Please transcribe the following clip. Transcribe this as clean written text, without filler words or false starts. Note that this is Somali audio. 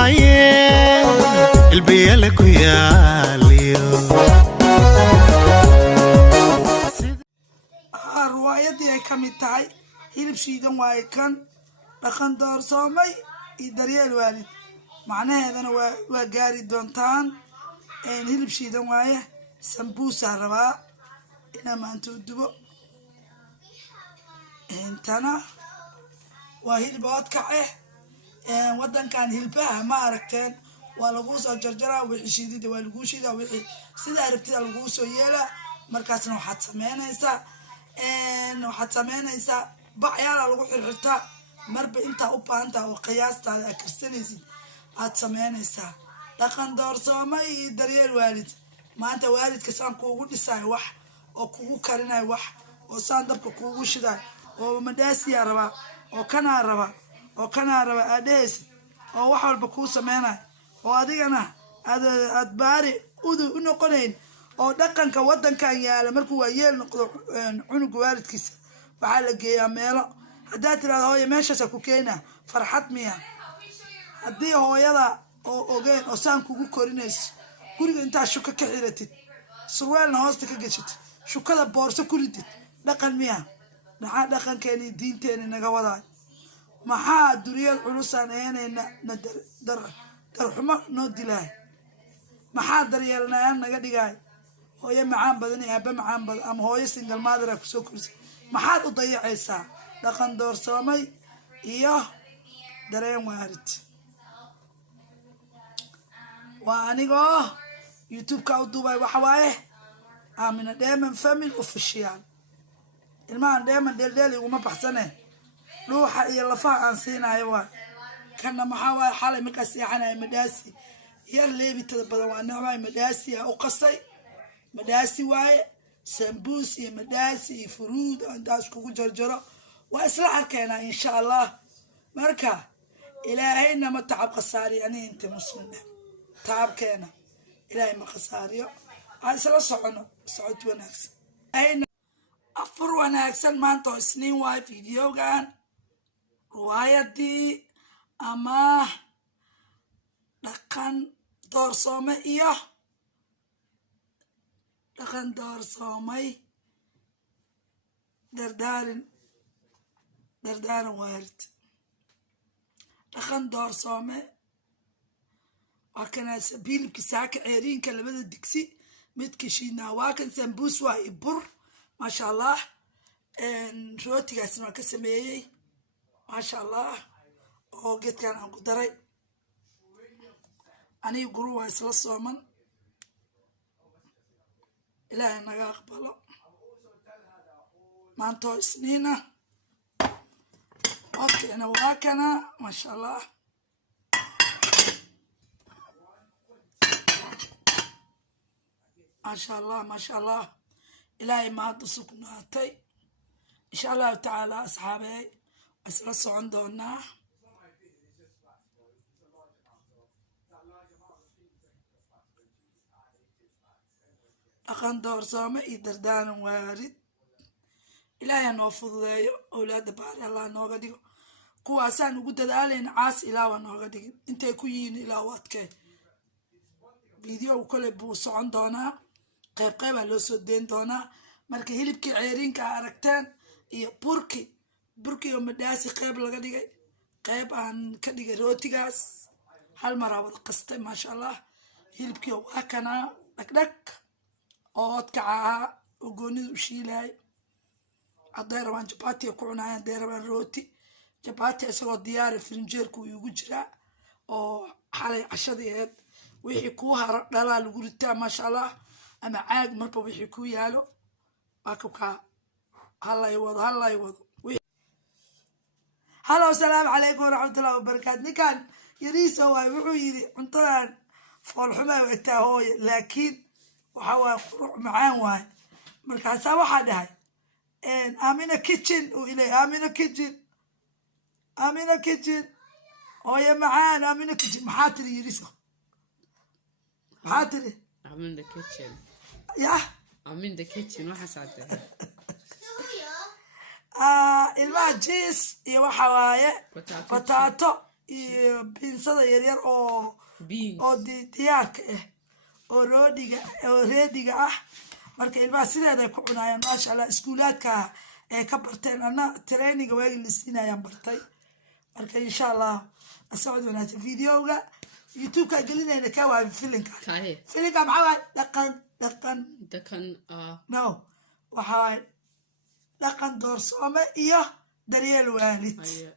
waaye البيالك وياليو روايتي ay kamid tahay hilib shiidan waaye kan dhaqan doorsoomay iyo daryeel waalid macnaheedana waa gaari doontaan hilib shiidan waaye sambuusa rabaa ina maanta u dubo intana waa hilib oodkac wadankan hilbaha ma aragteen waa lagu soo jarjaraa wixii shiidida waa lagu shiidaa wixii sida aragtida lagu soo yeelaa markaasna waxaad sameynaysaa bacyaala lagu xirxirtaa marba intaa u baahantaha oo qiyaastaada aad karsanaysid aad sameynaysaa dhaqan doorsoomay iyo daryeel waalid maanta waalidka saan kuugu dhisayo wax oo kugu karinayo wax oo saan dabka kuugu shidayo oo madhaasiyaa rabaa oo kanaa rabaa aad dhehaysid oo wax walba kuu sameynayo oo adigana aad baari u noqonayn oo dhaqanka wadankan yaala markuu waa yeel noqdo cunuga waalidkiisa waxaa la geeyaa meelo haddaad tiraado hooya meeshaasa ku keenaa farxad miya haddii hooyada oo ogeen oo saan kugu korinayso guriga intaa shuka ka xiratid surwaalna hoosta ka geshitid shukada boorso ku ridid dhaqan miya maxaa dhaqankeeni diinteeni naga wadaay maxaa duriyad culusaan eenayna darxumo noo dilaay maxaa daryeelnayaan naga dhigaay hooyo macaan badan iyo aabba macaan badan ama hooyo single mother ah kusoo korisay maxaad u dayacaysaa dhaqan doorsoomay iyo dareen waalid waa anigoo youtube-ka u duubay waxa waaye Amina Dheeman Family Official ilmahan dheeman dheeldheel iguma baxsane dhuuxa iyo lafaha aan siinayo waa kana maxaa waaye xalay markaa seexanaya madhaasi yar leebitada badan waa nacbay madhaasi u qasay madhaasi waaye sambuus iyo madhaasi iyo furuud intaas kugu jarjaro waa isla arkeenaa insha allah marka ilaahayna ma tacab khasaariyo ani inta muslimna tacabkeena ilaahay ma khasaariyo aan isla socono socod wanaagsan afur wanaagsan maanta oo isniin waaye fiidiyogan riwaayadii ama dhaqan doorsoomay iyo dhaqan doorsoomay dardaaran waalid dhaqan doorsoomay waa kanaas bilibki saaka ceeriinka labada digsi midka shiidnaa waa kan sambuus waa i bur maasha allah rootigaasna waa ka sameeyey maasha allah oo geedkan aan ku daray aniga guru waa isla sooman ilaahay naga aqbalo maantoo isniina oodkeena waa kana maasha allah maasha allah ilaahay mahad u sugnaatay insha allahu tacaala asxaabey waa isla socon doonaa dhaqan doorsoome iyo dardaaran waalid ilaahay noo fududeeyo awlaada baari allah nooga dhigo kuwaasaan ugu dadaalayna caas ilaa waa nooga dhigin intay ku yihiin ilaa u adkee video kale buu socon doonaa qeybaa loo soo deyn doonaa marka hilibkii ceeriinka aragteen iyo burki oo madhaasi qeyb laga dhigay qeyb aan ka dhigay rootigaas hal maraa wada qastay maasha allah hilibkii oo waa kanaa dhagdhag oo oodkaca ahaa oo goonida u shiilahay hadday rabaan jabatiga ku cunaaya hadday rabaan rooti jabati isagoo diyaara firinjeerku igu jiraa oo xalay cashadii aheyd wixii kuu haro dhalaa lagu ritaa maasha allah ama caag marba wixii ku yaalo waa kabkaa hallay wado hallo asalaamu calaykum waraxmatullahi wabarakaatu ninkan yariiso waay wuxuu yidhi cuntadan foolxumaa wagtaa hooye laakiin waxa waaye quruc macaan waaye markaasaa waxaa dhahay Amina kitchen uu ilay Amina kitchen hooye macaan Amina kitchen maxaa tiri yariiso maxaa tiri I'm in the kitchen. Yeah. I'm in the kitchen. What has happened? ilmaha jiis iyo waxa waaye potato iyo biinsada yaryar oo beans oo diyaarka ah oo reediga ah marka ilmaha sideeda ay ku cunayaan maasha allah iskuulaadka ay ka barteen ana traininga waagi la siinayaan bartay marka insha allah asocod wanaagsan videoga youtube-ka gelinayna ka waa filinka kahe filinka maxaa waay dakan no waxaa waay dhaqan doorsoome iyo daryeel waalid aye